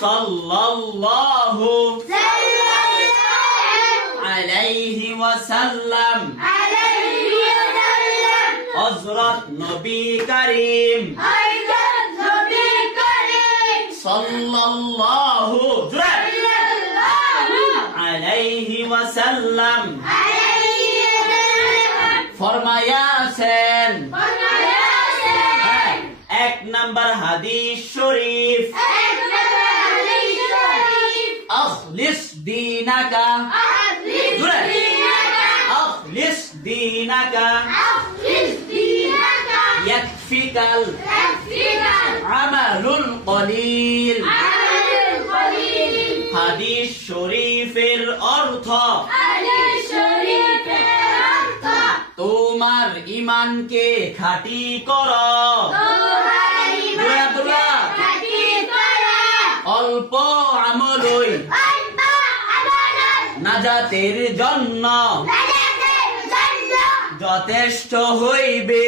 সাল্লাল্লাহু আলাইহি ওয়াসাল্লাম হযরত নবী করিম সাল্লাল্লাহু আলাইহি ওয়াসাল্লাম ফরমায়াছেন এক নাম্বার হাদিস শরীফ আখলিস দীনাকা আখলিস দীনাকা ইয়াকফিকাল আমালুল কলিল হাদিস শরীফের অর্থ তোমার ঈমানকে খাঁটি করো অল্প আমলই নাজাতের জন্য যথেষ্ট হইবে।